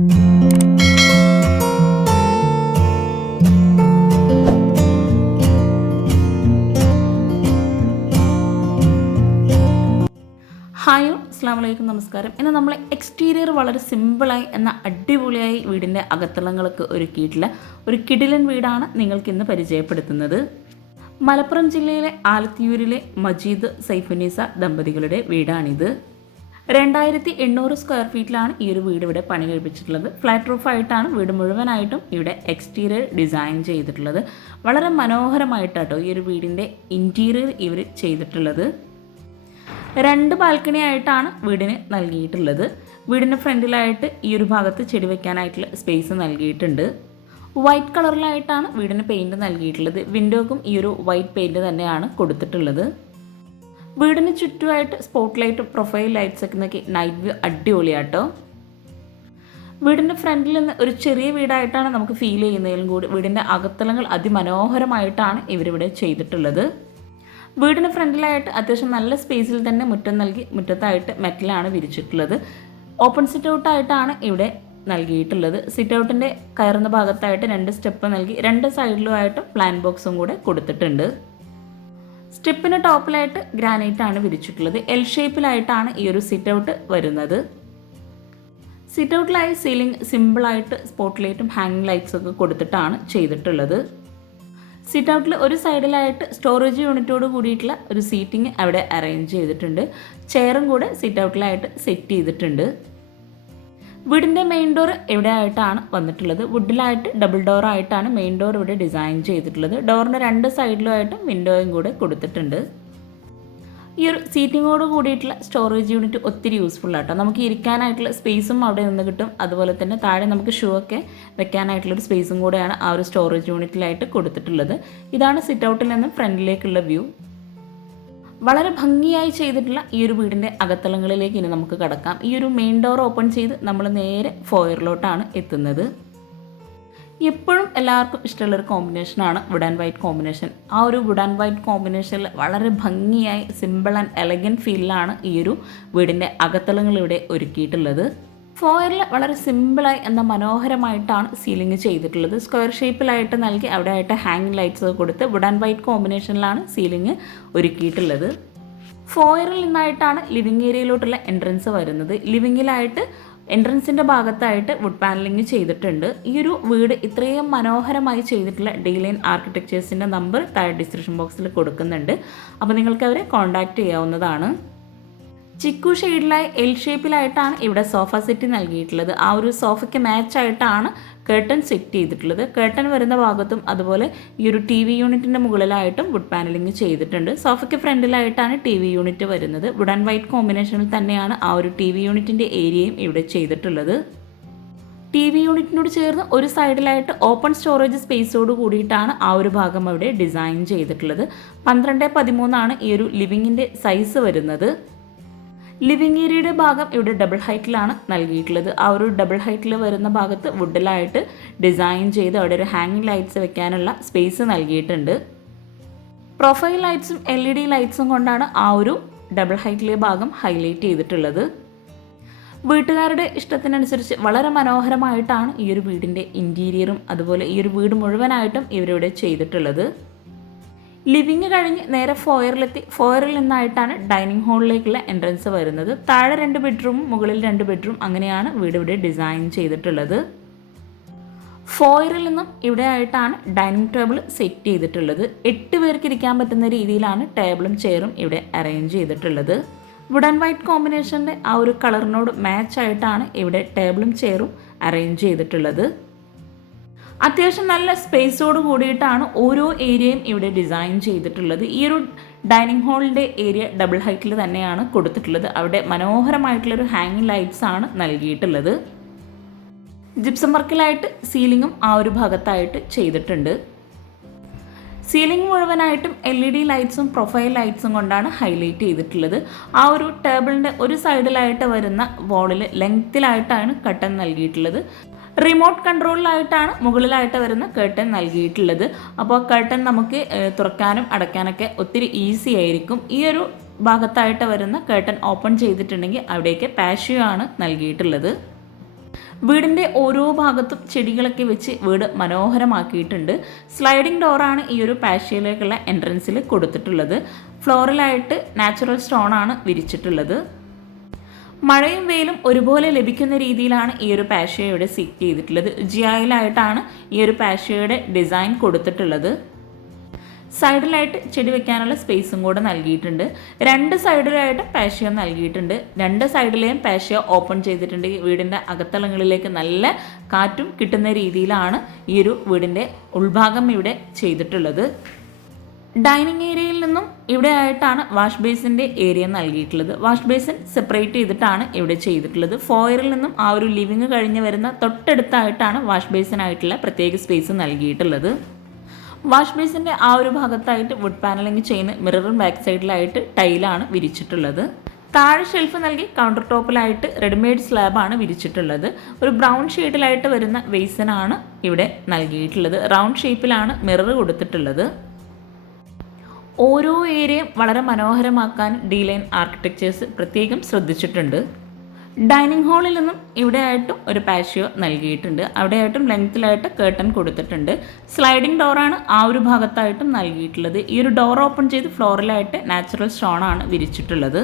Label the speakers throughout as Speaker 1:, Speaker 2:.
Speaker 1: ഹായോ അസ്സാം വലൈക്കും നമസ്കാരം. ഇന്ന് നമ്മൾ എക്സ്റ്റീരിയർ വളരെ സിമ്പിളായി എന്ന അടിപൊളിയായി വീടിന്റെ അകത്തളങ്ങൾക്ക് ഒരുക്കിയിട്ടുള്ള ഒരു കിടിലൻ വീടാണ് നിങ്ങൾക്ക് ഇന്ന് പരിചയപ്പെടുത്തുന്നത്. മലപ്പുറം ജില്ലയിലെ ആലത്തിയൂരിലെ മജീദ് സൈഫുനീസ ദമ്പതികളുടെ വീടാണിത്. രണ്ടായിരത്തി എണ്ണൂറ് സ്ക്വയർ ഫീറ്റിലാണ് ഈ ഒരു വീട് ഇവിടെ പണി കഴിപ്പിച്ചിട്ടുള്ളത്. ഫ്ലാറ്റ് റൂഫായിട്ടാണ് വീട് മുഴുവനായിട്ടും ഇവിടെ എക്സ്റ്റീരിയർ ഡിസൈൻ ചെയ്തിട്ടുള്ളത്. വളരെ മനോഹരമായിട്ടാട്ടോ ഈ ഒരു വീടിന്റെ ഇന്റീരിയർ ഇവർ ചെയ്തിട്ടുള്ളത്. രണ്ട് ബാൽക്കണി ആയിട്ടാണ് വീടിന് നൽകിയിട്ടുള്ളത്. വീടിന് ഫ്രണ്ടിലായിട്ട് ഈ ഒരു ഭാഗത്ത് ചെടി വെക്കാനായിട്ടുള്ള സ്പേസ് നൽകിയിട്ടുണ്ട്. വൈറ്റ് കളറിലായിട്ടാണ് വീടിന് പെയിന്റ് നൽകിയിട്ടുള്ളത്. വിൻഡോക്കും ഈ ഒരു വൈറ്റ് പെയിന്റ് തന്നെയാണ് കൊടുത്തിട്ടുള്ളത്. വീടിന് ചുറ്റുമായിട്ട് സ്പോട്ട് ലൈറ്റ് പ്രൊഫൈൽ ലൈറ്റ്സ് ഒക്കെ നോക്കി നൈറ്റ് വ്യൂ അടിപൊളിയാട്ടോ. വീടിന്റെ ഫ്രണ്ടിൽ നിന്ന് ഒരു ചെറിയ വീടായിട്ടാണ് നമുക്ക് ഫീൽ ചെയ്യുന്നതിലും കൂടി വീടിന്റെ അകത്തളങ്ങൾ അതിമനോഹരമായിട്ടാണ് ഇവരിവിടെ ചെയ്തിട്ടുള്ളത്. വീടിന് ഫ്രണ്ടിലായിട്ട് അത്യാവശ്യം നല്ല സ്പേസിൽ തന്നെ മുറ്റം നൽകി മുറ്റത്തായിട്ട് മെറ്റലാണ് വിരിച്ചിട്ടുള്ളത്. ഓപ്പൺ സിറ്റ് ഔട്ടായിട്ടാണ് ഇവിടെ നൽകിയിട്ടുള്ളത്. സിറ്റ് ഔട്ടിന്റെ കയറുന്ന ഭാഗത്തായിട്ട് രണ്ട് സ്റ്റെപ്പ് നൽകി രണ്ട് സൈഡിലുമായിട്ട് പ്ലാൻ ബോക്സും കൂടെ കൊടുത്തിട്ടുണ്ട്. സ്റ്റെപ്പിന് ടോപ്പിലായിട്ട് ഗ്രാനൈറ്റ് ആണ് വിരിച്ചിട്ടുള്ളത്. എൽ ഷേപ്പിലായിട്ടാണ് ഈ ഒരു സിറ്റ് ഔട്ട് വരുന്നത്. സിറ്റ് ഔട്ടിലായി സീലിംഗ് സിമ്പിളായിട്ട് സ്പോട്ട് ലൈറ്റും ഹാങ്ങിങ് ലൈറ്റ്സ് ഒക്കെ കൊടുത്തിട്ടാണ് ചെയ്തിട്ടുള്ളത്. സിറ്റ് ഔട്ടിൽ ഒരു സൈഡിലായിട്ട് സ്റ്റോറേജ് യൂണിറ്റോട് കൂടിയിട്ടുള്ള ഒരു സീറ്റിംഗ് അവിടെ അറേഞ്ച് ചെയ്തിട്ടുണ്ട്. ചെയറും കൂടെ സിറ്റ് ഔട്ടിലായിട്ട് സെറ്റ് ചെയ്തിട്ടുണ്ട്. വീടിന്റെ മെയിൻ ഡോർ ഇവിടെ ആയിട്ടാണ് വന്നിട്ടുള്ളത്? വുഡിലായിട്ട് ഡബിൾ ഡോർ ആയിട്ടാണ് മെയിൻ ഡോർ ഇവിടെ ഡിസൈൻ ചെയ്തിട്ടുള്ളത്. ഡോറിന്റെ രണ്ട് സൈഡിലുമായിട്ട് വിൻഡോയും കൂടെ കൊടുത്തിട്ടുണ്ട്. ഈ ഒരു സീറ്റിങ്ങോട് കൂടിയിട്ടുള്ള സ്റ്റോറേജ് യൂണിറ്റ് ഒത്തിരി യൂസ്ഫുൾ ആട്ടോ. നമുക്ക് ഇരിക്കാനായിട്ടുള്ള സ്പേസും അവിടെ നിന്ന് കിട്ടും. അതുപോലെ തന്നെ താഴെ നമുക്ക് ഷൂ ഒക്കെ വെക്കാനായിട്ടുള്ളൊരു സ്പേസും കൂടെയാണ് ആ ഒരു സ്റ്റോറേജ് യൂണിറ്റിലായിട്ട് കൊടുത്തിട്ടുള്ളത്. ഇതാണ് സിറ്റ് ഔട്ടിൽ നിന്ന് ഫ്രണ്ടിലേക്കുള്ള വ്യൂ വളരെ ഭംഗിയായി ചെയ്തിട്ടുള്ള ഈ ഒരു വീടിന്റെ അകത്തളങ്ങളിലേക്ക് ഇനി നമുക്ക് കടക്കാം. ഈ ഒരു മെയിൻ ഡോർ ഓപ്പൺ ചെയ്ത് നമ്മൾ നേരെ ഫോയറിലോട്ടാണ് എത്തുന്നത്. എപ്പോഴും എല്ലാവർക്കും ഇഷ്ടമുള്ളൊരു കോമ്പിനേഷനാണ് വുഡ് ആൻഡ് വൈറ്റ് കോമ്പിനേഷൻ ആ ഒരു വുഡ് ആൻഡ് വൈറ്റ് കോമ്പിനേഷനിൽ വളരെ ഭംഗിയായി സിമ്പിൾ ആൻഡ് എലഗന്റ് ഫീലിലാണ് ഈ ഒരു വീടിന്റെ അകത്തളങ്ങൾ ഇവിടെ ഒരുക്കിയിട്ടുള്ളത്. ഫോയറിൽ വളരെ സിമ്പിളായി എന്നാൽ മനോഹരമായിട്ടാണ് സീലിംഗ് ചെയ്തിട്ടുള്ളത്. സ്ക്വയർ ഷേപ്പിലായിട്ട് നൽകി അവിടെ ആയിട്ട് ഹാങ്ങിങ് ലൈറ്റ്സ് കൊടുത്ത് വുഡ് ആൻഡ് വൈറ്റ് കോമ്പിനേഷനിലാണ് സീലിംഗ് ഒരുക്കിയിട്ടുള്ളത്. ഫോയറിൽ നിന്നായിട്ടാണ് ലിവിങ് ഏരിയയിലോട്ടുള്ള എൻട്രൻസ് വരുന്നത്. ലിവിങ്ങിലായിട്ട് എൻട്രൻസിന്റെ ഭാഗത്തായിട്ട് വുഡ് പാനലിംഗ് ചെയ്തിട്ടുണ്ട്. ഈ ഒരു വീട് ഇത്രയും മനോഹരമായി ചെയ്തിട്ടുള്ള ഡെയിലൈൻ ആർക്കിടെക്ചേഴ്സിന്റെ നമ്പർ താഴെ ഡിസ്ക്രിപ്ഷൻ ബോക്സിൽ കൊടുക്കുന്നുണ്ട്. അപ്പോൾ നിങ്ങൾക്ക് അവരെ കോൺടാക്റ്റ് ചെയ്യാവുന്നതാണ്. ചിക്കു ഷെയ്ഡിലായി എൽ ഷേപ്പിലായിട്ടാണ് ഇവിടെ സോഫ സെറ്റ് നൽകിയിട്ടുള്ളത്. ആ ഒരു സോഫയ്ക്ക് മാച്ചായിട്ടാണ് കേട്ടൺ സെറ്റ് ചെയ്തിട്ടുള്ളത്. കേട്ടൺ വരുന്ന ഭാഗത്തും അതുപോലെ ഈ ഒരു ടി വി യൂണിറ്റിന്റെ മുകളിലായിട്ടും വുഡ് പാനലിംഗ് ചെയ്തിട്ടുണ്ട്. സോഫയ്ക്ക് ഫ്രണ്ടിലായിട്ടാണ് ടി വി യൂണിറ്റ് വരുന്നത്. വുഡ് ആൻഡ് വൈറ്റ് കോമ്പിനേഷനിൽ തന്നെയാണ് ആ ഒരു ടി വി യൂണിറ്റിന്റെ ഏരിയയും ഇവിടെ ചെയ്തിട്ടുള്ളത്. ടി വി യൂണിറ്റിനോട് ചേർന്ന് ഒരു സൈഡിലായിട്ട് ഓപ്പൺ സ്റ്റോറേജ് സ്പേസോട് കൂടിയിട്ടാണ് ആ ഒരു ഭാഗം അവിടെ ഡിസൈൻ ചെയ്തിട്ടുള്ളത്. പന്ത്രണ്ട് പതിമൂന്നാണ് ഈ ഒരു ലിവിങ്ങിന്റെ സൈസ് വരുന്നത്. ലിവിങ് ഏരിയയുടെ ഭാഗം ഇവിടെ ഡബിൾ ഹൈറ്റിലാണ് നൽകിയിട്ടുള്ളത്. ആ ഒരു ഡബിൾ ഹൈറ്റിൽ വരുന്ന ഭാഗത്ത് വുഡിലായിട്ട് ഡിസൈൻ ചെയ്ത് അവിടെ ഒരു ഹാങ്ങിങ് ലൈറ്റ്സ് വെക്കാനുള്ള സ്പേസ് നൽകിയിട്ടുണ്ട്. പ്രൊഫൈൽ ലൈറ്റ്സും എൽ ഇ ഡി ലൈറ്റ്സും കൊണ്ടാണ് ആ ഒരു ഡബിൾ ഹൈറ്റിലെ ഭാഗം ഹൈലൈറ്റ് ചെയ്തിട്ടുള്ളത്. വീട്ടുകാരുടെ ഇഷ്ടത്തിനനുസരിച്ച് വളരെ മനോഹരമായിട്ടാണ് ഈ ഒരു വീടിന്റെ ഇന്റീരിയറും അതുപോലെ ഈ ഒരു വീട് മുഴുവനായിട്ടും ഇവരിവിടെ ചെയ്തിട്ടുള്ളത്. ലിവിങ് കഴിഞ്ഞ് നേരെ ഫോയറിലെത്തി. ഫോയറിൽ നിന്നായിട്ടാണ് ഡൈനിങ് ഹാളിലേക്കുള്ള എൻട്രൻസ് വരുന്നത്. താഴെ രണ്ട് ബെഡ്റൂമും മുകളിൽ രണ്ട് ബെഡ്റൂം അങ്ങനെയാണ് വീട് ഇവിടെ ഡിസൈൻ ചെയ്തിട്ടുള്ളത്. ഫോയറിൽ നിന്നും ഇവിടെ ആയിട്ടാണ് ഡൈനിങ് ടേബിൾ സെറ്റ് ചെയ്തിട്ടുള്ളത്. എട്ട് പേർക്ക് ഇരിക്കാൻ പറ്റുന്ന രീതിയിലാണ് ടേബിളും ചെയറും ഇവിടെ അറേഞ്ച് ചെയ്തിട്ടുള്ളത്. വുഡ് ആൻഡ് വൈറ്റ് കോമ്പിനേഷന്റെ ആ ഒരു കളറിനോട് മാച്ച് ആയിട്ടാണ് ഇവിടെ ടേബിളും ചെയറും അറേഞ്ച് ചെയ്തിട്ടുള്ളത്. അത്യാവശ്യം നല്ല സ്പേസോട് കൂടിയിട്ടാണ് ഓരോ ഏരിയയും ഇവിടെ ഡിസൈൻ ചെയ്തിട്ടുള്ളത്. ഈ ഒരു ഡൈനിങ് ഹാളിന്റെ ഏരിയ ഡബിൾ ഹൈറ്റിൽ തന്നെയാണ് കൊടുത്തിട്ടുള്ളത്. അവിടെ മനോഹരമായിട്ടുള്ളൊരു ഹാങ്ങിങ് ലൈറ്റ്സ് ആണ് നൽകിയിട്ടുള്ളത്. ജിപ്സം വർക്കിലായിട്ട് സീലിങ്ങും ആ ഒരു ഭാഗത്തായിട്ട് ചെയ്തിട്ടുണ്ട്. സീലിംഗ് മുഴുവനായിട്ടും എൽ ഇ ഡി ലൈറ്റ്സും പ്രൊഫൈൽ ലൈറ്റ്സും കൊണ്ടാണ് ഹൈലൈറ്റ് ചെയ്തിട്ടുള്ളത്. ആ ഒരു ടേബിളിന്റെ ഒരു സൈഡിലായിട്ട് വരുന്ന വോളിൽ ലെങ്ത്തിലായിട്ടാണ് കട്ടൻ നൽകിയിട്ടുള്ളത്. റിമോട്ട് കൺട്രോളിലായിട്ടാണ് മുകളിലായിട്ട് വരുന്ന കേട്ടൻ നൽകിയിട്ടുള്ളത്. അപ്പോൾ കേട്ടൻ നമുക്ക് തുറക്കാനും അടയ്ക്കാനൊക്കെ ഒത്തിരി ഈസി ആയിരിക്കും. ഈ ഒരു ഭാഗത്തായിട്ട് വരുന്ന കേട്ടൻ ഓപ്പൺ ചെയ്തിട്ടുണ്ടെങ്കിൽ അവിടേക്ക് പാഷ്യോ ആണ് നൽകിയിട്ടുള്ളത്. വീടിന്റെ ഓരോ ഭാഗത്തും ചെടികളൊക്കെ വെച്ച് വീട് മനോഹരമാക്കിയിട്ടുണ്ട്. സ്ലൈഡിംഗ് ഡോറാണ് ഈ ഒരു പാഷ്യയിലേക്കുള്ള എൻട്രൻസിൽ കൊടുത്തിട്ടുള്ളത്. ഫ്ലോറിലായിട്ട് നാച്ചുറൽ സ്റ്റോണാണ് വിരിച്ചിട്ടുള്ളത്. മഴയും വെയിലും ഒരുപോലെ ലഭിക്കുന്ന രീതിയിലാണ് ഈ ഒരു പാഷയോടെ സെറ്റ് ചെയ്തിട്ടുള്ളത്. ജിയായിലായിട്ടാണ് ഈ ഒരു പാഷയുടെ ഡിസൈൻ കൊടുത്തിട്ടുള്ളത്. സൈഡിലായിട്ട് ചെടി വെക്കാനുള്ള സ്പേസും കൂടെ നൽകിയിട്ടുണ്ട്. രണ്ട് സൈഡിലായിട്ട് പാഷ്യ നൽകിയിട്ടുണ്ട്. രണ്ട് സൈഡിലെയും പാഷ്യ ഓപ്പൺ ചെയ്തിട്ടുണ്ട്. വീടിന്റെ അകത്തളങ്ങളിലേക്ക് നല്ല കാറ്റും കിട്ടുന്ന രീതിയിലാണ് ഈ ഒരു വീടിന്റെ ഉൾഭാഗം ഇവിടെ ചെയ്തിട്ടുള്ളത്. ഡൈനിങ് ഏരിയയിൽ നിന്നും ഇവിടെ ആയിട്ടാണ് വാഷ് ബേസിന്റെ ഏരിയ നൽകിയിട്ടുള്ളത്. വാഷ് ബേസിൻ സെപ്പറേറ്റ് ചെയ്തിട്ടാണ് ഇവിടെ ചെയ്തിട്ടുള്ളത്. ഫോയറിൽ നിന്നും ആ ഒരു ലിവിങ് കഴിഞ്ഞ് വരുന്ന തൊട്ടടുത്തായിട്ടാണ് വാഷ് ബേസിനായിട്ടുള്ള പ്രത്യേക സ്പേസ് നൽകിയിട്ടുള്ളത്. വാഷ് ബേസിന്റെ ആ ഒരു ഭാഗത്തായിട്ട് വുഡ് പാനലിംഗ് ചെയ്യുന്ന മിററും ബാക്ക് സൈഡിലായിട്ട് ടൈലാണ് വിരിച്ചിട്ടുള്ളത്. താഴെ ഷെൽഫ് നൽകി കൗണ്ടർ ടോപ്പിലായിട്ട് റെഡിമെയ്ഡ് സ്ലാബാണ് വിരിച്ചിട്ടുള്ളത്. ഒരു ബ്രൗൺ ഷെയ്ഡിലായിട്ട് വരുന്ന വെയ്സനാണ് ഇവിടെ നൽകിയിട്ടുള്ളത്. റൗണ്ട് ഷേപ്പിലാണ് മിറർ കൊടുത്തിട്ടുള്ളത്. ഓരോ ഏരിയയും വളരെ മനോഹരമാക്കാൻ ഡി ലൈൻ ആർക്കിടെക്ചേഴ്സ് പ്രത്യേകം ശ്രദ്ധിച്ചിട്ടുണ്ട്. ഡൈനിങ് ഹാളിൽ നിന്നും ഇവിടെ ആയിട്ടും ഒരു പാഷ്യോ നൽകിയിട്ടുണ്ട്. അവിടെയായിട്ടും ലെങ്ത്തിലായിട്ട് കേട്ടൺ കൊടുത്തിട്ടുണ്ട്. സ്ലൈഡിംഗ് ഡോറാണ് ആ ഒരു ഭാഗത്തായിട്ടും നൽകിയിട്ടുള്ളത്. ഈ ഒരു ഡോർ ഓപ്പൺ ചെയ്ത് ഫ്ലോറിലായിട്ട് നാച്ചുറൽ സ്റ്റോണാണ് വിരിച്ചിട്ടുള്ളത്.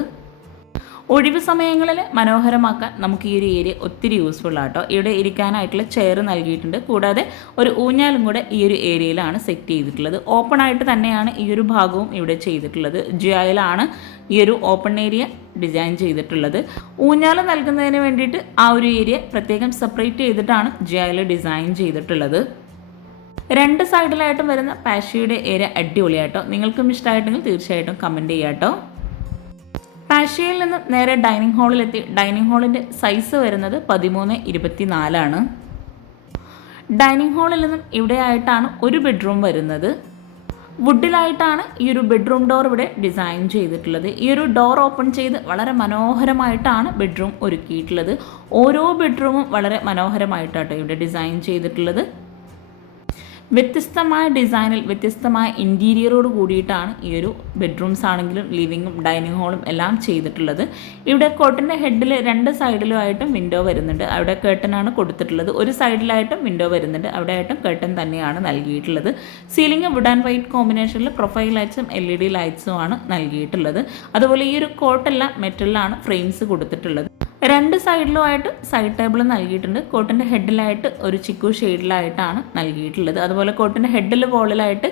Speaker 1: ഒഴിവ് സമയങ്ങളിൽ മനോഹരമാക്കാൻ നമുക്ക് ഈ ഒരു ഏരിയ ഒത്തിരി യൂസ്ഫുൾ ആട്ടോ ഇവിടെ ഇരിക്കാനായിട്ടുള്ള ചെയർ നൽകിയിട്ടുണ്ട്. കൂടാതെ ഒരു ഊഞ്ഞാലും കൂടെ ഈ ഒരു ഏരിയയിലാണ് സെറ്റ് ചെയ്തിട്ടുള്ളത്. ഓപ്പൺ ആയിട്ട് തന്നെയാണ് ഈ ഒരു ഭാഗവും ഇവിടെ ചെയ്തിട്ടുള്ളത്. ജിയായിലാണ് ഈ ഒരു ഓപ്പൺ ഏരിയ ഡിസൈൻ ചെയ്തിട്ടുള്ളത്. ഊഞ്ഞാൽ നൽകുന്നതിന് വേണ്ടിയിട്ട് ആ ഒരു ഏരിയ പ്രത്യേകം സെപ്പറേറ്റ് ചെയ്തിട്ടാണ് ജിയായിൽ ഡിസൈൻ ചെയ്തിട്ടുള്ളത്. രണ്ട് സൈഡിലായിട്ടും വരുന്ന പാഷിയുടെ ഏരിയ അടിപൊളിയാട്ടോ നിങ്ങൾക്കും ഇഷ്ടമായിട്ടെങ്കിൽ തീർച്ചയായിട്ടും കമന്റ് ചെയ്യാട്ടോ പാഷ്യയിൽ നിന്ന് നേരെ ഡൈനിങ് ഹാളിലെത്തി. ഡൈനിങ് ഹാളിന്റെ സൈസ് വരുന്നത് പതിമൂന്ന് ഇരുപത്തിനാലാണ്. ഡൈനിങ് ഹാളിൽ നിന്നും ഇവിടെയായിട്ടാണ് ഒരു ബെഡ്റൂം വരുന്നത്. വുഡിലായിട്ടാണ് ഈ ഒരു ബെഡ്റൂം ഡോർ ഇവിടെ ഡിസൈൻ ചെയ്തിട്ടുള്ളത്. ഈ ഒരു ഡോർ ഓപ്പൺ ചെയ്ത് വളരെ മനോഹരമായിട്ടാണ് ബെഡ്റൂം ഒരുക്കിയിട്ടുള്ളത്. ഓരോ ബെഡ്റൂമും വളരെ മനോഹരമായിട്ടാണ് ഇവിടെ ഡിസൈൻ ചെയ്തിട്ടുള്ളത്. വ്യത്യസ്തമായ ഡിസൈനിൽ വ്യത്യസ്തമായ ഇന്റീരിയറോട് കൂടിയിട്ടാണ് ഈ ഒരു ബെഡ്റൂംസ് ആണെങ്കിലും ലിവിങ്ങും ഡൈനിങ് ഹാളും എല്ലാം ചെയ്തിട്ടുള്ളത്. ഇവിടെ കോട്ടന്റെ ഹെഡിൽ രണ്ട് സൈഡിലുമായിട്ടും വിൻഡോ വരുന്നുണ്ട്. അവിടെ കേട്ടനാണ് കൊടുത്തിട്ടുള്ളത്. ഒരു സൈഡിലായിട്ടും വിൻഡോ വരുന്നുണ്ട്. അവിടെ ആയിട്ടും കേട്ടൻ തന്നെയാണ് നൽകിയിട്ടുള്ളത്. സീലിംഗ് വുഡ് ആൻഡ് വൈറ്റ് കോമ്പിനേഷനിൽ പ്രൊഫൈൽ ലൈറ്റ്സും എൽ ഇ ഡി ലൈറ്റ്സും ആണ് നൽകിയിട്ടുള്ളത്. അതുപോലെ ഈ ഒരു കോട്ടെല്ലാം മെറ്റലിലാണ് ഫ്രെയിംസ് കൊടുത്തിട്ടുള്ളത്. രണ്ട് സൈഡിലുമായിട്ട് സൈഡ് ടേബിൾ നൽകിയിട്ടുണ്ട്. കോട്ടിന്റെ ഹെഡിലായിട്ട് ഒരു ചിക്കു ഷെയ്ഡിലായിട്ടാണ് നൽകിയിട്ടുള്ളത്. അതുപോലെ കോട്ടിന്റെ ഹെഡിൽ വോളിലായിട്ട്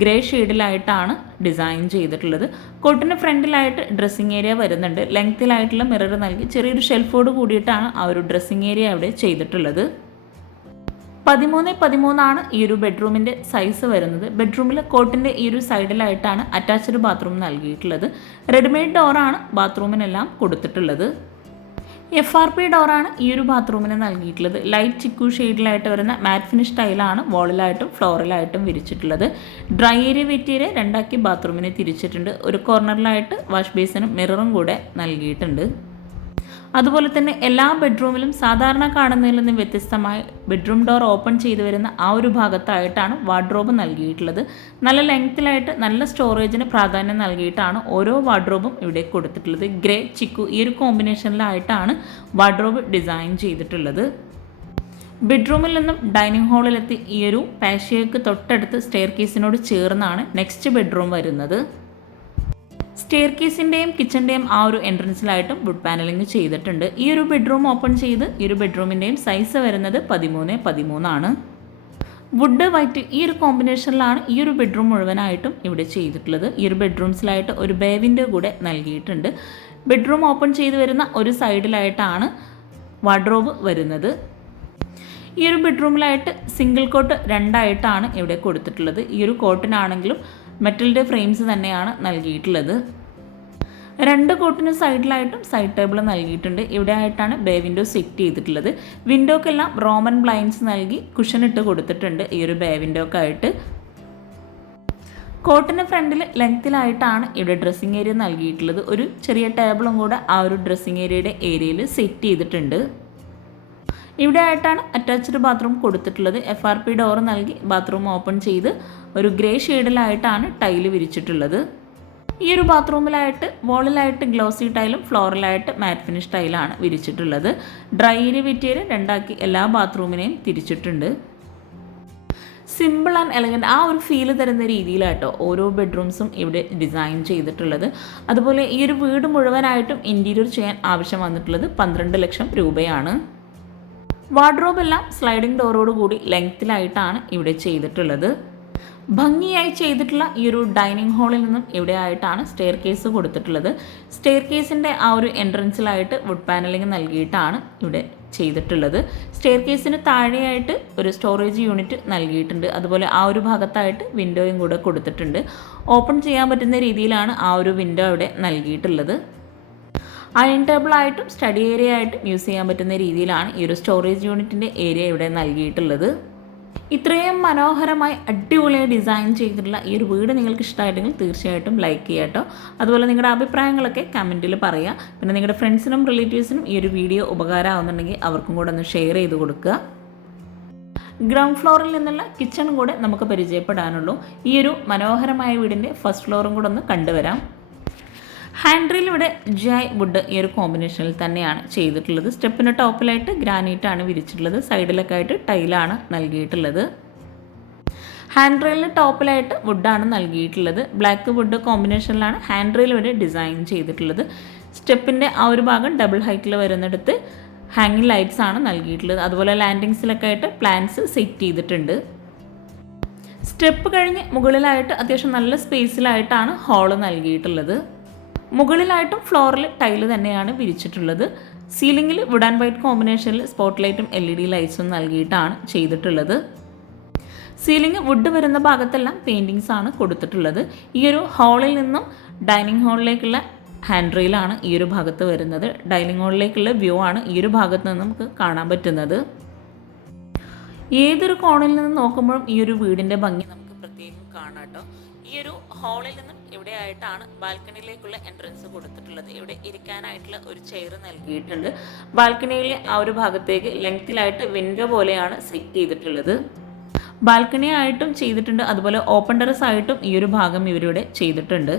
Speaker 1: ഗ്രേ ഷെയ്ഡിലായിട്ടാണ് ഡിസൈൻ ചെയ്തിട്ടുള്ളത്. കോട്ടിന്റെ ഫ്രണ്ടിലായിട്ട് ഡ്രസ്സിങ് ഏരിയ വരുന്നുണ്ട്. ലെങ്ത്തിലായിട്ടുള്ള മിറർ നൽകി ചെറിയൊരു ഷെൽഫോട് കൂടിയിട്ടാണ് ആ ഒരു ഡ്രസ്സിങ് ഏരിയ അവിടെ ചെയ്തിട്ടുള്ളത്. പതിമൂന്ന് പതിമൂന്നാണ് ഈ ഒരു ബെഡ്റൂമിന്റെ സൈസ് വരുന്നത്. ബെഡ്റൂമിൽ കോട്ടിന്റെ ഈ ഒരു സൈഡിലായിട്ടാണ് അറ്റാച്ച്ഡ് ബാത്റൂം നൽകിയിട്ടുള്ളത്. റെഡിമെയ്ഡ് ഡോറാണ് ബാത്റൂമിനെല്ലാം കൊടുത്തിട്ടുള്ളത്. എഫ് ആർ പി ഡോറാണ് ഈ ഒരു ബാത്റൂമിന് നൽകിയിട്ടുള്ളത്. ലൈറ്റ് ചിക്കു ഷെയ്ഡിലായിട്ട് വരുന്ന മാറ്റ് ഫിനിഷ് ടൈലാണ് വോളിലായിട്ടും ഫ്ലോറിലായിട്ടും വിരിച്ചിട്ടുള്ളത്. ഡ്രൈ ഏരിയ വെറ്റ് ഏരിയ രണ്ടാക്കി ബാത്റൂമിനെ തിരിച്ചിട്ടുണ്ട്. ഒരു കോർണറിലായിട്ട് വാഷ് ബേസിനും മിററും കൂടെ നൽകിയിട്ടുണ്ട്. അതുപോലെ തന്നെ എല്ലാ ബെഡ്റൂമിലും സാധാരണ കാണുന്നതിൽ നിന്ന് വ്യത്യസ്തമായി ബെഡ്റൂം ഡോർ ഓപ്പൺ ചെയ്തു വരുന്ന ആ ഒരു ഭാഗത്തായിട്ടാണ് വാർഡ്രോബ് നൽകിയിട്ടുള്ളത്. നല്ല ലെങ്ത്തിലായിട്ട് നല്ല സ്റ്റോറേജിന് പ്രാധാന്യം നൽകിയിട്ടാണ് ഓരോ വാർഡ്രോബും ഇവിടെ കൊടുത്തിട്ടുള്ളത്. ഗ്രേ ചിക്കു ഈ ഒരു കോമ്പിനേഷനിലായിട്ടാണ് വാർഡ്രോബ് ഡിസൈൻ ചെയ്തിട്ടുള്ളത്. ബെഡ്റൂമിൽ നിന്നും ഡൈനിങ് ഹാളിലെത്തി ഈ ഒരു പാഷ്യക്ക് തൊട്ടടുത്ത് സ്റ്റെയർ കേസിനോട് ചേർന്നാണ് നെക്സ്റ്റ് ബെഡ്റൂം വരുന്നത്. സ്റ്റെയർ കേസിന്റെയും കിച്ചന്റെയും ആ ഒരു എൻട്രൻസിലായിട്ടും വുഡ് പാനലിംഗ് ചെയ്തിട്ടുണ്ട്. ഈ ഒരു ബെഡ്റൂം ഓപ്പൺ ചെയ്ത് ഈ ഒരു ബെഡ്റൂമിന്റെയും സൈസ് വരുന്നത് പതിമൂന്ന് പതിമൂന്നാണ്. വുഡ് വൈറ്റ് ഈ ഒരു കോമ്പിനേഷനിലാണ് ഈ ഒരു ബെഡ്റൂം മുഴുവനായിട്ടും ഇവിടെ ചെയ്തിട്ടുള്ളത്. ഈ ഒരു ബെഡ്റൂംസിലായിട്ട് ഒരു ബേവിന്റെ കൂടെ നൽകിയിട്ടുണ്ട്. ബെഡ്റൂം ഓപ്പൺ ചെയ്ത് വരുന്ന ഒരു സൈഡിലായിട്ടാണ് വാർഡ്രോബ് വരുന്നത്. ഈ ഒരു ബെഡ്റൂമിലായിട്ട് സിംഗിൾ കോട്ട് രണ്ടായിട്ടാണ് ഇവിടെ കൊടുത്തിട്ടുള്ളത്. ഈ ഒരു കോട്ടിനാണെങ്കിലും മെറ്റലിന്റെ ഫ്രെയിംസ് തന്നെയാണ് നൽകിയിട്ടുള്ളത്. രണ്ട് കോട്ടിന് സൈഡിലായിട്ടും സൈഡ് ടേബിൾ നൽകിയിട്ടുണ്ട്. ഇവിടെ ആയിട്ടാണ് ബേ വിൻഡോ സെറ്റ് ചെയ്തിട്ടുള്ളത്. വിൻഡോക്കെല്ലാം റോമൻ ബ്ലൈൻസ് നൽകി കുഷൻ ഇട്ട് കൊടുത്തിട്ടുണ്ട് ഈ ഒരു ബേ വിൻഡോക്കായിട്ട്. കോട്ടിന് ഫ്രണ്ടിൽ ലെങ്ത്തിലായിട്ടാണ് ഇവിടെ ഡ്രസ്സിങ് ഏരിയ നൽകിയിട്ടുള്ളത്. ഒരു ചെറിയ ടേബിളും കൂടെ ആ ഒരു ഡ്രസ്സിങ് ഏരിയയുടെ ഏരിയയിൽ സെറ്റ് ചെയ്തിട്ടുണ്ട്. ഇവിടെ ആയിട്ടാണ് അറ്റാച്ച്ഡ് ബാത്റൂം കൊടുത്തിട്ടുള്ളത്. എഫ് ആർ പി ഡോർ നൽകി ബാത്റൂം ഓപ്പൺ ചെയ്ത് ഒരു ഗ്രേ ഷെയ്ഡിലായിട്ടാണ് ടൈൽ വിരിച്ചിട്ടുള്ളത്. ഈ ഒരു ബാത്റൂമിലായിട്ട് വോളിലായിട്ട് ഗ്ലോസി ടൈലും ഫ്ലോറിലായിട്ട് മാറ്റ് ഫിനിഷ് ടൈലാണ് വിരിച്ചിട്ടുള്ളത്. ഡ്രൈയിൽ വിറ്റിയിൽ രണ്ടാക്കി എല്ലാ ബാത്റൂമിനെയും തിരിച്ചിട്ടുണ്ട്. സിമ്പിൾ ആൻഡ് എലഗന്റ് ആ ഒരു ഫീൽ തരുന്ന രീതിയിലാട്ടോ ഓരോ ബെഡ്റൂംസും ഇവിടെ ഡിസൈൻ ചെയ്തിട്ടുള്ളത്. അതുപോലെ ഈ ഒരു വീട് മുഴുവനായിട്ടും ഇന്റീരിയർ ചെയ്യാൻ ആവശ്യം വന്നിട്ടുള്ളത് പന്ത്രണ്ട് ലക്ഷം രൂപയാണ്. വാർഡ്രോബ് എല്ലാം സ്ലൈഡിംഗ് ഡോറോട് കൂടി ലെങ്ത്തിലായിട്ടാണ് ഇവിടെ ചെയ്തിട്ടുള്ളത്. ഭംഗിയായി ചെയ്തിട്ടുള്ള ഈ ഒരു ഡൈനിങ് ഹാളിൽ നിന്നും ഇവിടെ ആയിട്ടാണ് സ്റ്റെയർ കേസ് കൊടുത്തിട്ടുള്ളത്. സ്റ്റെയർ കേസിന്റെ ആ ഒരു എൻട്രൻസിലായിട്ട് വുഡ് പാനലിംഗ് നൽകിയിട്ടാണ് ഇവിടെ ചെയ്തിട്ടുള്ളത്. സ്റ്റെയർ കേസിന് താഴെയായിട്ട് ഒരു സ്റ്റോറേജ് യൂണിറ്റ് നൽകിയിട്ടുണ്ട്. അതുപോലെ ആ ഒരു ഭാഗത്തായിട്ട് വിൻഡോയും കൂടെ കൊടുത്തിട്ടുണ്ട്. ഓപ്പൺ ചെയ്യാൻ പറ്റുന്ന രീതിയിലാണ് ആ ഒരു വിൻഡോ അവിടെ നൽകിയിട്ടുള്ളത്. അയൺ ടേബിൾ ആയിട്ടും സ്റ്റഡി ഏരിയ ആയിട്ടും യൂസ് ചെയ്യാൻ പറ്റുന്ന രീതിയിലാണ് ഈ ഒരു സ്റ്റോറേജ് യൂണിറ്റിന്റെ ഏരിയ ഇവിടെ നൽകിയിട്ടുള്ളത്. ഇത്രയും മനോഹരമായി അടിപൊളിയായി ഡിസൈൻ ചെയ്തിട്ടുള്ള ഈ ഒരു വീട് നിങ്ങൾക്ക് ഇഷ്ടമായിട്ടെങ്കിൽ തീർച്ചയായിട്ടും ലൈക്ക് ചെയ്യുക കേട്ടോ. അതുപോലെ നിങ്ങളുടെ അഭിപ്രായങ്ങളൊക്കെ കമന്റിൽ പറയുക. പിന്നെ നിങ്ങളുടെ ഫ്രണ്ട്സിനും റിലേറ്റീവ്സിനും ഈ ഒരു വീഡിയോ ഉപകാരമാവുന്നുണ്ടെങ്കിൽ അവർക്കും കൂടെ ഒന്ന് ഷെയർ ചെയ്ത് കൊടുക്കുക. ഗ്രൗണ്ട് ഫ്ലോറിൽ നിന്നുള്ള കിച്ചൺ കൂടെ നമുക്ക് പരിചയപ്പെടാനുള്ളൂ. ഈ ഒരു മനോഹരമായ വീടിന്റെ ഫസ്റ്റ് ഫ്ലോറും കൂടെ ഒന്ന് കണ്ടുവരാം. ഹാൻഡ്രിൽ ജയ് ജായ് വുഡ് ഈ ഒരു കോമ്പിനേഷനിൽ തന്നെയാണ് ചെയ്തിട്ടുള്ളത്. സ്റ്റെപ്പിന് ടോപ്പിലായിട്ട് ഗ്രാനൈറ്റ് ആണ് വിരിച്ചിട്ടുള്ളത്. സൈഡിലൊക്കെ ആയിട്ട് ടൈലാണ് നൽകിയിട്ടുള്ളത്. ഹാൻഡ് റെയിലിന് ടോപ്പിലായിട്ട് വുഡാണ് നൽകിയിട്ടുള്ളത്. ബ്ലാക്ക് വുഡ് കോമ്പിനേഷനിലാണ് ഹാൻഡ് റെയിൽ വരെ ഡിസൈൻ ചെയ്തിട്ടുള്ളത്. സ്റ്റെപ്പിന്റെ ആ ഒരു ഭാഗം ഡബിൾ ഹൈറ്റിൽ വരുന്നിടത്ത് ഹാങ്ങിങ് ലൈറ്റ്സ് ആണ് നൽകിയിട്ടുള്ളത്. അതുപോലെ ലാൻഡിങ്സിലൊക്കെ ആയിട്ട് പ്ലാൻസ് സെറ്റ് ചെയ്തിട്ടുണ്ട്. സ്റ്റെപ്പ് കഴിഞ്ഞ് മുകളിലായിട്ട് അത്യാവശ്യം നല്ല സ്പേസിലായിട്ടാണ് ഹാൾ നൽകിയിട്ടുള്ളത്. മുകളിലായിട്ടും ഫ്ലോറിൽ ടൈൽ തന്നെയാണ് വിരിച്ചിട്ടുള്ളത്. സീലിംഗിൽ വുഡ് ആൻഡ് വൈറ്റ് കോമ്പിനേഷനിൽ സ്പോട്ട് ലൈറ്റും എൽ ഇ ഡി ലൈറ്റ്സും നൽകിയിട്ടാണ് ചെയ്തിട്ടുള്ളത്. സീലിംഗ് വുഡ് വരുന്ന ഭാഗത്തെല്ലാം പെയിന്റിങ്സ് ആണ് കൊടുത്തിട്ടുള്ളത്. ഈ ഒരു ഹാളിൽ നിന്നും ഡൈനിങ് ഹാളിലേക്കുള്ള ഹാൻഡ് റെയിലാണ് ഈ ഒരു ഭാഗത്ത് വരുന്നത്. ഡൈനിങ് ഹാളിലേക്കുള്ള വ്യൂ ആണ് ഈ ഒരു ഭാഗത്ത് നിന്ന് നമുക്ക് കാണാൻ പറ്റുന്നത്. ഏതൊരു കോണിൽ നിന്ന് നോക്കുമ്പോഴും ഈ ഒരു വീടിന്റെ ഭംഗി നമുക്ക് പ്രത്യേകം കാണാം കേട്ടോ. ഈ ഒരു ഹാളിൽ നിന്നും ഇവിടെ ആയിട്ടാണ് ബാൽക്കണിയിലേക്കുള്ള എൻട്രൻസ് കൊടുത്തിട്ടുള്ളത്. ഇവിടെ ഇരിക്കാനായിട്ടുള്ള ഒരു ചെയർ നൽകിയിട്ടുണ്ട്. ബാൽക്കണിയിലെ ആ ഒരു ഭാഗത്തേക്ക് ലെങ്ത്തിലായിട്ട് വിൻഡോ പോലെയാണ് സെറ്റ് ചെയ്തിട്ടുള്ളത്. ബാൽക്കണി ആയിട്ടും ചെയ്തിട്ടുണ്ട്. അതുപോലെ ഓപ്പൺ ടെറസ് ആയിട്ടും ഈ ഒരു ഭാഗം ഇവരിവിടെ ചെയ്തിട്ടുണ്ട്.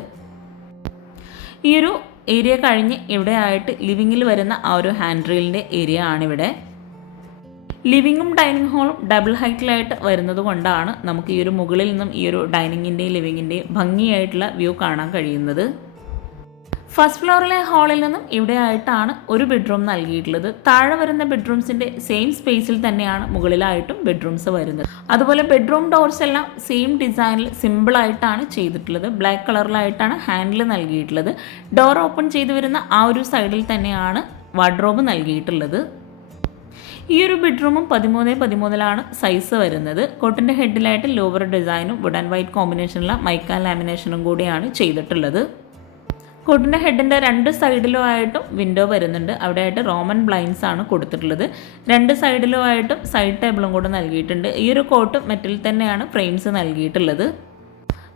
Speaker 1: ഈ ഒരു ഏരിയ കഴിഞ്ഞ് ഇവിടെ ആയിട്ട് ലിവിങ്ങിൽ വരുന്ന ആ ഒരു ഹാൻഡ് റെയിലിന്റെ ഏരിയ ആണിവിടെ. ലിവിങ്ങും ഡൈനിങ് ഹാളും ഡബിൾ ഹൈറ്റിലായിട്ട് വരുന്നത് കൊണ്ടാണ് നമുക്ക് ഈ ഒരു മുകളിൽ നിന്നും ഈ ഒരു ഡൈനിങ്ങിന്റെയും ലിവിങ്ങിന്റെയും ഭംഗിയായിട്ടുള്ള വ്യൂ കാണാൻ കഴിയുന്നത്. ഫസ്റ്റ് ഫ്ലോറിലെ ഹാളിൽ നിന്നും ഇവിടെ ആയിട്ടാണ് ഒരു ബെഡ്റൂം നൽകിയിട്ടുള്ളത്. താഴെ വരുന്ന ബെഡ്റൂംസിന്റെ സെയിം സ്പേസിൽ തന്നെയാണ് മുകളിലായിട്ടും ബെഡ്റൂംസ് വരുന്നത്. അതുപോലെ ബെഡ്റൂം ഡോർസ് എല്ലാം സെയിം ഡിസൈനിൽ സിമ്പിളായിട്ടാണ് ചെയ്തിട്ടുള്ളത്. ബ്ലാക്ക് കളറിലായിട്ടാണ് ഹാൻഡിൽ നൽകിയിട്ടുള്ളത്. ഡോർ ഓപ്പൺ ചെയ്തു വരുന്ന ആ ഒരു സൈഡിൽ തന്നെയാണ് വാർഡ്രോബ് നൽകിയിട്ടുള്ളത്. ഈ ഒരു ബെഡ്റൂമും പതിമൂന്ന് പതിമൂന്നിലാണ് സൈസ് വരുന്നത്. കോട്ടിന്റെ ഹെഡിലായിട്ട് ലോവർ ഡിസൈനും വുഡ് ആൻഡ് വൈറ്റ് കോമ്പിനേഷനുള്ള മൈക്ക ലാമിനേഷനും കൂടിയാണ് ചെയ്തിട്ടുള്ളത്. കോട്ടിന്റെ ഹെഡിന്റെ രണ്ട് സൈഡിലും ആയിട്ടും വിൻഡോ വരുന്നുണ്ട്. അവിടെ ആയിട്ട് റോമൻ ബ്ലൈൻസ് ആണ് കൊടുത്തിട്ടുള്ളത്. രണ്ട് സൈഡിലും ആയിട്ടും സൈഡ് ടേബിളും കൂടെ നൽകിയിട്ടുണ്ട്. ഈ ഒരു കോട്ട് മെറ്റൽ തന്നെയാണ് ഫ്രെയിംസ് നൽകിയിട്ടുള്ളത്.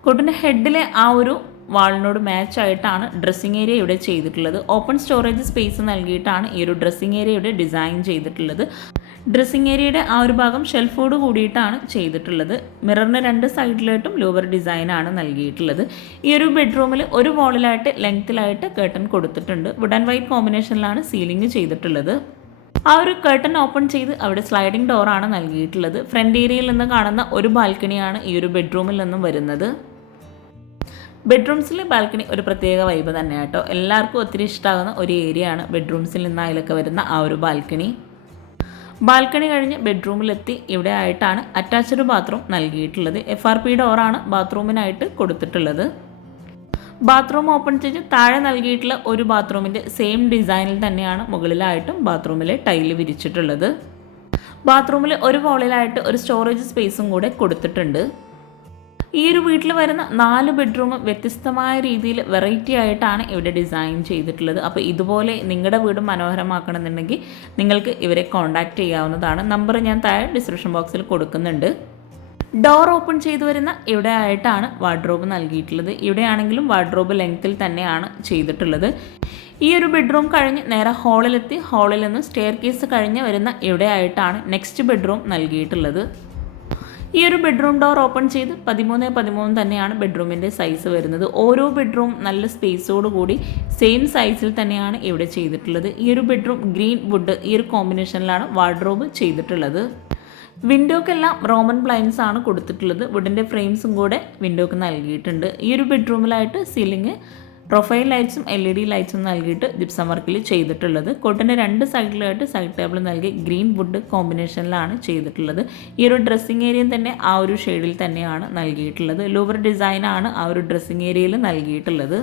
Speaker 1: കോട്ടിന്റെ ഹെഡിലെ ആ ഒരു വാളിനോട് മാച്ചായിട്ടാണ് ഡ്രസ്സിങ് ഏരിയ ഇവിടെ ചെയ്തിട്ടുള്ളത്. ഓപ്പൺ സ്റ്റോറേജ് സ്പേസ് നൽകിയിട്ടാണ് ഈ ഒരു ഡ്രസ്സിങ് ഏരിയയുടെ ഡിസൈൻ ചെയ്തിട്ടുള്ളത്. ഡ്രസ്സിങ് ഏരിയയുടെ ആ ഒരു ഭാഗം ഷെൽഫോട് കൂടിയിട്ടാണ് ചെയ്തിട്ടുള്ളത്. മിററിന് രണ്ട് സൈഡിലായിട്ടും ലോവർ ഡിസൈനാണ് നൽകിയിട്ടുള്ളത്. ഈ ഒരു ബെഡ്റൂമിൽ ഒരു വാളിലായിട്ട് ലെങ്ത്തിലായിട്ട് കേട്ടൺ കൊടുത്തിട്ടുണ്ട്. വുഡ് ആൻഡ് വൈറ്റ് കോമ്പിനേഷനിലാണ് സീലിംഗ് ചെയ്തിട്ടുള്ളത്. ആ ഒരു കേട്ടൺ ഓപ്പൺ ചെയ്ത് അവിടെ സ്ലൈഡിംഗ് ഡോറാണ് നൽകിയിട്ടുള്ളത്. ഫ്രണ്ട് ഏരിയയിൽ നിന്ന് കാണുന്ന ഒരു ബാൽക്കണിയാണ് ഈ ഒരു ബെഡ്റൂമിൽ നിന്നും വരുന്നത്. ബെഡ്റൂംസിലെ ബാൽക്കണി ഒരു പ്രത്യേക വൈബ് തന്നെയാണ് കേട്ടോ എല്ലാവർക്കും ഒത്തിരി ഇഷ്ടമാകുന്ന ഒരു ഏരിയ ആണ് ബെഡ്റൂംസിൽ നിന്ന് അതിലൊക്കെ വരുന്ന ആ ഒരു ബാൽക്കണി ബാൽക്കണി കഴിഞ്ഞ് ബെഡ്റൂമിലെത്തി ഇവിടെ ആയിട്ടാണ് അറ്റാച്ച്ഡ് ബാത്റൂം നൽകിയിട്ടുള്ളത്. എഫ് ആർ പി ഡോറാണ് ബാത്റൂമിനായിട്ട് കൊടുത്തിട്ടുള്ളത്. ബാത്റൂം ഓപ്പൺ ചെയ്ത് താഴെ നൽകിയിട്ടുള്ള ഒരു ബാത്റൂമിന്റെ സെയിം ഡിസൈനിൽ തന്നെയാണ് മുകളിലായിട്ടും ബാത്റൂമിലെ ടൈൽ വിരിച്ചിട്ടുള്ളത്. ബാത്റൂമിൽ ഒരു വോളിലായിട്ട് ഒരു സ്റ്റോറേജ് സ്പേസും കൂടെ കൊടുത്തിട്ടുണ്ട്. ഈ ഒരു വീട്ടിൽ വരുന്ന നാല് ബെഡ്റൂം വ്യത്യസ്തമായ രീതിയിൽ വെറൈറ്റി ആയിട്ടാണ് ഇവിടെ ഡിസൈൻ ചെയ്തിട്ടുള്ളത്. അപ്പോൾ ഇതുപോലെ നിങ്ങളുടെ വീട് മനോഹരമാക്കണമെന്നുണ്ടെങ്കിൽ നിങ്ങൾക്ക് ഇവരെ കോൺടാക്റ്റ് ചെയ്യാവുന്നതാണ്. നമ്പർ ഞാൻ താഴെ ഡിസ്ക്രിപ്ഷൻ ബോക്സിൽ കൊടുക്കുന്നുണ്ട്. ഡോർ ഓപ്പൺ ചെയ്തു വരുന്ന ഇവിടെ ആയിട്ടാണ് വാർഡ്രോബ് നൽകിയിട്ടുള്ളത്. ഇവിടെയാണെങ്കിലും വാർഡ്രോബ് ലെങ്ത്തിൽ തന്നെയാണ് ചെയ്തിട്ടുള്ളത്. ഈ ഒരു ബെഡ്റൂം കഴിഞ്ഞ് നേരെ ഹാളിലെത്തി ഹാളിൽ നിന്ന് സ്റ്റെയർ കേസ് കഴിഞ്ഞ് വരുന്ന ഇവിടെ ആയിട്ടാണ് നെക്സ്റ്റ് ബെഡ്റൂം നൽകിയിട്ടുള്ളത്. ഈ ഒരു ബെഡ്റൂം ഡോർ ഓപ്പൺ ചെയ്ത് പതിമൂന്ന് പതിമൂന്ന് തന്നെയാണ് ബെഡ്റൂമിന്റെ സൈസ് വരുന്നത്. ഓരോ ബെഡ്റൂം നല്ല സ്പേസോട് കൂടി സെയിം സൈസിൽ തന്നെയാണ് ഇവിടെ ചെയ്തിട്ടുള്ളത്. ഈ ഒരു ബെഡ്റൂം ഗ്രീൻ വുഡ് ഈ ഒരു കോമ്പിനേഷനിലാണ് വാർഡ്രോബ് ചെയ്തിട്ടുള്ളത്. വിൻഡോക്കെല്ലാം റോമൻ ബ്ലൈൻസ് ആണ് കൊടുത്തിട്ടുള്ളത്. വുഡിന്റെ ഫ്രെയിംസും കൂടെ വിൻഡോക്ക് നൽകിയിട്ടുണ്ട്. ഈ ഒരു ബെഡ്റൂമിലായിട്ട് സീലിംഗ് പ്രൊഫൈൽ ലൈറ്റ്സും എൽ ഇ ഡി ലൈറ്റ്സും നൽകിയിട്ട് ജിപ്സം വർക്കിൽ ചെയ്തിട്ടുള്ളത്. കോട്ടിന്റെ രണ്ട് സൈഡിലായിട്ട് സൈഡ് ടേബിൾ നൽകി ഗ്രീൻ വുഡ് കോമ്പിനേഷനിലാണ് ചെയ്തിട്ടുള്ളത്. ഈ ഒരു ഡ്രസ്സിങ് ഏരിയയും തന്നെ ആ ഒരു ഷെയ്ഡിൽ തന്നെയാണ് നൽകിയിട്ടുള്ളത്. ലൂവർ ഡിസൈനാണ് ആ ഒരു ഡ്രസ്സിങ് ഏരിയയിൽ നൽകിയിട്ടുള്ളത്.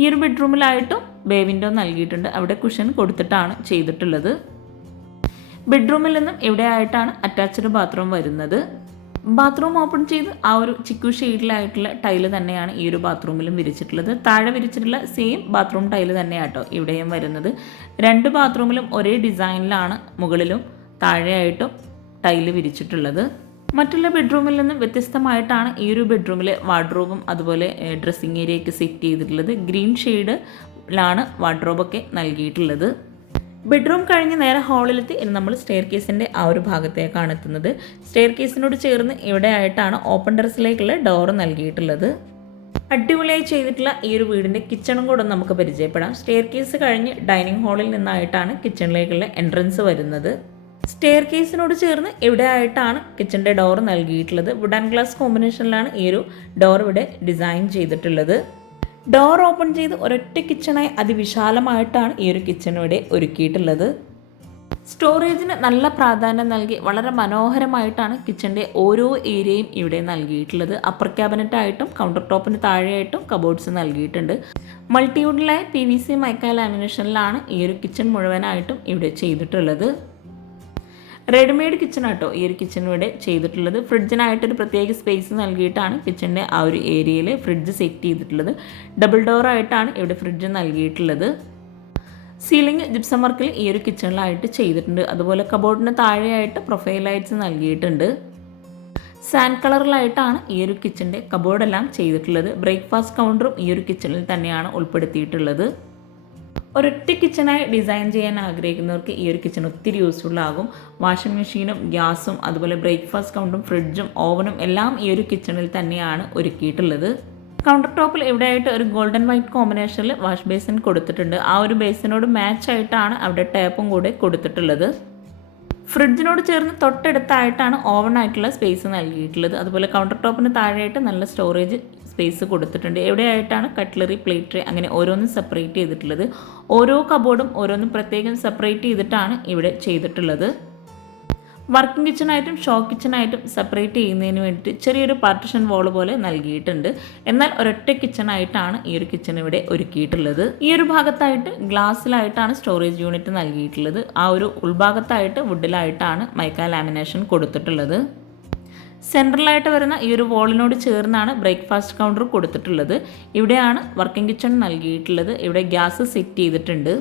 Speaker 1: ഈ ഒരു ബെഡ്റൂമിലായിട്ടും ബേ വിൻഡോ നൽകിയിട്ടുണ്ട്. അവിടെ കുഷൻ കൊടുത്തിട്ടാണ് ചെയ്തിട്ടുള്ളത്. ബെഡ്റൂമിൽ നിന്നും ഇവിടെയായിട്ടാണ് അറ്റാച്ച്ഡ് ബാത്റൂം വരുന്നത്? ബാത്റൂം ഓപ്പൺ ചെയ്ത് ആ ഒരു ചിക്കു ഷെയ്ഡിലായിട്ടുള്ള ടൈൽ തന്നെയാണ് ഈ ഒരു ബാത്റൂമിലും വിരിച്ചിട്ടുള്ളത്. താഴെ വിരിച്ചിട്ടുള്ള സെയിം ബാത്റൂം ടൈൽ തന്നെയാട്ടോ ഇവിടെയും വരുന്നത്. രണ്ട് ബാത്റൂമിലും ഒരേ ഡിസൈനിലാണ് മുകളിലും താഴെയായിട്ടും ടൈൽ വിരിച്ചിട്ടുള്ളത്. മറ്റുള്ള ബെഡ്റൂമിൽ നിന്നും വ്യത്യസ്തമായിട്ടാണ് ഈ ഒരു ബെഡ്റൂമിലെ വാർഡ്രോബും അതുപോലെ ഡ്രസ്സിങ് ഏരിയയൊക്കെ സെറ്റ് ചെയ്തിട്ടുള്ളത്. ഗ്രീൻ ഷെയ്ഡിലാണ് വാർഡ്രോബൊക്കെ നൽകിയിട്ടുള്ളത്. ബെഡ്റൂം കഴിഞ്ഞ് നേരെ ഹാളിലെത്തി ഇനി നമ്മൾ സ്റ്റെയർ കേസിന്റെ ആ ഒരു ഭാഗത്തേക്കാണ് എത്തുന്നത്. സ്റ്റെയർ കേസിനോട് ചേർന്ന് ഇവിടെ ആയിട്ടാണ് ഓപ്പൺ ടെറസിലേക്കുള്ള ഡോർ നൽകിയിട്ടുള്ളത്. അടിപൊളിയായി ചെയ്തിട്ടുള്ള ഈ ഒരു വീടിന്റെ കിച്ചണും കൂടെ നമുക്ക് പരിചയപ്പെടാം. സ്റ്റെയർ കേസ് കഴിഞ്ഞ് ഡൈനിങ് ഹാളിൽ നിന്നായിട്ടാണ് കിച്ചണിലേക്കുള്ള എൻട്രൻസ് വരുന്നത്. സ്റ്റെയർ കേസിനോട് ചേർന്ന് ഇവിടെ ആയിട്ടാണ് കിച്ചന്റെ ഡോർ നൽകിയിട്ടുള്ളത്. വുഡ് ആൻഡ് ഗ്ലാസ് കോമ്പിനേഷനിലാണ് ഈ ഒരു ഡോർ ഇവിടെ ഡിസൈൻ ചെയ്തിട്ടുള്ളത്. ഡോർ ഓപ്പൺ ചെയ്ത് ഒരൊറ്റ കിച്ചണായി അതിവിശാലമായിട്ടാണ് ഈ ഒരു കിച്ചൺ ഇവിടെ ഒരുക്കിയിട്ടുള്ളത്. സ്റ്റോറേജിന് നല്ല പ്രാധാന്യം നൽകി വളരെ മനോഹരമായിട്ടാണ് കിച്ചന്റെ ഓരോ ഏരിയയും ഇവിടെ നൽകിയിട്ടുള്ളത്. അപ്പർ ക്യാബിനറ്റായിട്ടും കൗണ്ടർ ടോപ്പിന് താഴെയായിട്ടും കബോർഡ്സ് നൽകിയിട്ടുണ്ട്. മൾട്ടിവുഡിലായ പി വി സി മൈക്ക ലാമിനേഷനിലാണ് ഈ ഒരു കിച്ചൺ മുഴുവനായിട്ടും ഇവിടെ ചെയ്തിട്ടുള്ളത്. റെഡിമെയ്ഡ് കിച്ചൺ ആട്ടോ ഈ ഒരു കിച്ചൺ ഇവിടെ ചെയ്തിട്ടുള്ളത്. ഫ്രിഡ്ജിനായിട്ടൊരു പ്രത്യേക സ്പേസ് നൽകിയിട്ടാണ് കിച്ചണിന്റെ ആ ഒരു ഏരിയയിൽ ഫ്രിഡ്ജ് സെറ്റ് ചെയ്തിട്ടുള്ളത്. ഡബിൾ ഡോറായിട്ടാണ് ഇവിടെ ഫ്രിഡ്ജ് നൽകിയിട്ടുള്ളത്. സീലിംഗ് ജിപ്സം വർക്കിൽ ഈ ഒരു കിച്ചണിലായിട്ട് ചെയ്തിട്ടുണ്ട്. അതുപോലെ കബോർഡിന് താഴെയായിട്ട് പ്രൊഫൈൽ ലൈറ്റ്സ് നൽകിയിട്ടുണ്ട്. സാൻഡ് കളറിലായിട്ടാണ് ഈ ഒരു കിച്ചന്റെ കബോർഡെല്ലാം ചെയ്തിട്ടുള്ളത്. ബ്രേക്ക്ഫാസ്റ്റ് കൗണ്ടറും ഈ ഒരു കിച്ചണിൽ തന്നെയാണ് ഉൾപ്പെടുത്തിയിട്ടുള്ളത്. ഒരൊറ്റ കിച്ചണായി ഡിസൈൻ ചെയ്യാൻ ആഗ്രഹിക്കുന്നവർക്ക് ഈ ഒരു കിച്ചൺ ഒത്തിരി യൂസ്ഫുൾ ആകും. വാഷിംഗ് മെഷീനും ഗ്യാസും അതുപോലെ ബ്രേക്ക്ഫാസ്റ്റ് കൗണ്ടും ഫ്രിഡ്ജും ഓവനും എല്ലാം ഈ ഒരു കിച്ചണിൽ തന്നെയാണ് ഒരുക്കിയിട്ടുള്ളത്. കൗണ്ടർ ടോപ്പിൽ ഇവിടെയായിട്ട് ഒരു ഗോൾഡൻ വൈറ്റ് കോമ്പിനേഷനിൽ വാഷ് ബേസിൻ കൊടുത്തിട്ടുണ്ട്. ആ ഒരു ബേസിനോട് മാച്ച് ആയിട്ടാണ് അവിടെ ടേപ്പും കൂടെ കൊടുത്തിട്ടുള്ളത്. ഫ്രിഡ്ജിനോട് ചേർന്ന് തൊട്ടടുത്തായിട്ടാണ് ഓവൺ ആയിട്ടുള്ള സ്പേസ് നൽകിയിട്ടുള്ളത്. അതുപോലെ കൗണ്ടർ ടോപ്പിന് താഴെയായിട്ട് നല്ല സ്റ്റോറേജ് സ്പേസ് കൊടുത്തിട്ടുണ്ട്. എവിടെയായിട്ടാണ് കട്ട്ലറി പ്ലേറ്റ് അങ്ങനെ ഓരോന്നും സെപ്പറേറ്റ് ചെയ്തിട്ടുള്ളത്? ഓരോ കബോർഡും ഓരോന്നും പ്രത്യേകം സെപ്പറേറ്റ് ചെയ്തിട്ടാണ് ഇവിടെ ചെയ്തിട്ടുള്ളത്. വർക്കിംഗ് കിച്ചണായിട്ടും ഷോ കിച്ചണായിട്ടും സെപ്പറേറ്റ് ചെയ്യുന്നതിന് വേണ്ടിയിട്ട് ചെറിയൊരു പാർട്ടിഷൻ വോൾ പോലെ നൽകിയിട്ടുണ്ട്. എന്നാൽ ഒരൊറ്റ കിച്ചണായിട്ടാണ് ഈ ഒരു കിച്ചൺ ഇവിടെ ഒരുക്കിയിട്ടുള്ളത്. ഈ ഒരു ഭാഗത്തായിട്ട് ഗ്ലാസ്സിലായിട്ടാണ് സ്റ്റോറേജ് യൂണിറ്റ് നൽകിയിട്ടുള്ളത്. ആ ഒരു ഉൾഭാഗത്തായിട്ട് വുഡിലായിട്ടാണ് മൈക്ക ലാമിനേഷൻ കൊടുത്തിട്ടുള്ളത്. സെൻട്രലായിട്ട് വരുന്ന ഈ ഒരു വോളിനോട് ചേർന്നാണ് ബ്രേക്ക്ഫാസ്റ്റ് കൗണ്ടർ കൊടുത്തിട്ടുള്ളത്. ഇവിടെയാണ് വർക്കിംഗ് കിച്ചൺ നൽകിയിട്ടുള്ളത്. ഇവിടെ ഗ്യാസ് സെറ്റ് ചെയ്തിട്ടുണ്ട്.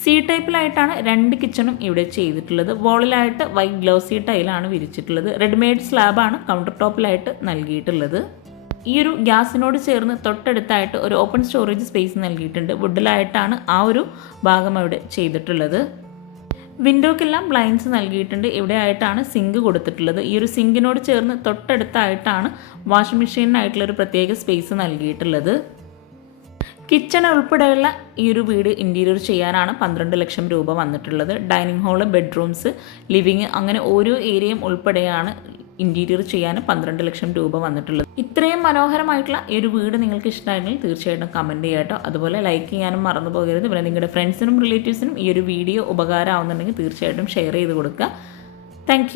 Speaker 1: സി ടൈപ്പിലായിട്ടാണ് രണ്ട് കിച്ചണും ഇവിടെ ചെയ്തിട്ടുള്ളത്. വോളിലായിട്ട് വൈറ്റ് ഗ്ലൗസി ടൈലാണ് വിരിച്ചിട്ടുള്ളത്. റെഡിമെയ്ഡ് സ്ലാബാണ് കൗണ്ടർ ടോപ്പിലായിട്ട് നൽകിയിട്ടുള്ളത്. ഈ ഒരു ഗ്യാസിനോട് ചേർന്ന് തൊട്ടടുത്തായിട്ട് ഒരു ഓപ്പൺ സ്റ്റോറേജ് സ്പേസ് നൽകിയിട്ടുണ്ട്. വുഡിലായിട്ടാണ് ആ ഒരു ഭാഗം അവിടെ ചെയ്തിട്ടുള്ളത്. വിൻഡോക്കെല്ലാം ബ്ലൈൻഡ്സ് നൽകിയിട്ടുണ്ട്. ഇവിടെ ആയിട്ടാണ് സിങ്ക് കൊടുത്തിട്ടുള്ളത്. ഈ ഒരു സിങ്കിനോട് ചേർന്ന് തൊട്ടടുത്തായിട്ടാണ് വാഷിംഗ് മെഷീനായിട്ടുള്ള ഒരു പ്രത്യേക സ്പേസ് നൽകിയിട്ടുള്ളത്. കിച്ചൺ ഉൾപ്പെടെയുള്ള ഈ ഒരു വീട് ഇന്റീരിയർ ചെയ്യാനാണ് പന്ത്രണ്ട് ലക്ഷം രൂപ വന്നിട്ടുള്ളത്. ഡൈനിങ് ഹാൾ ബെഡ്റൂംസ് ലിവിങ് അങ്ങനെ ഓരോ ഏരിയയും ഉൾപ്പെടെയാണ് ഇന്റീരിയർ ചെയ്യാൻ പന്ത്രണ്ട് ലക്ഷം രൂപ വന്നിട്ടുള്ളത്. ഇത്രയും മനോഹരമായിട്ടുള്ള ഈ ഒരു വീട് നിങ്ങൾക്ക് ഇഷ്ടമായിരുന്നെങ്കിൽ തീർച്ചയായിട്ടും കമന്റ് ചെയ്യാട്ടോ അതുപോലെ ലൈക്ക് ചെയ്യാനും മറന്നു പോകരുത്. പിന്നെ നിങ്ങളുടെ ഫ്രണ്ട്സിനും റിലേറ്റീവ്സിനും ഈ ഒരു വീഡിയോ ഉപകാരമാവുന്നുണ്ടെങ്കിൽ തീർച്ചയായിട്ടും ഷെയർ ചെയ്ത് കൊടുക്കുക. താങ്ക്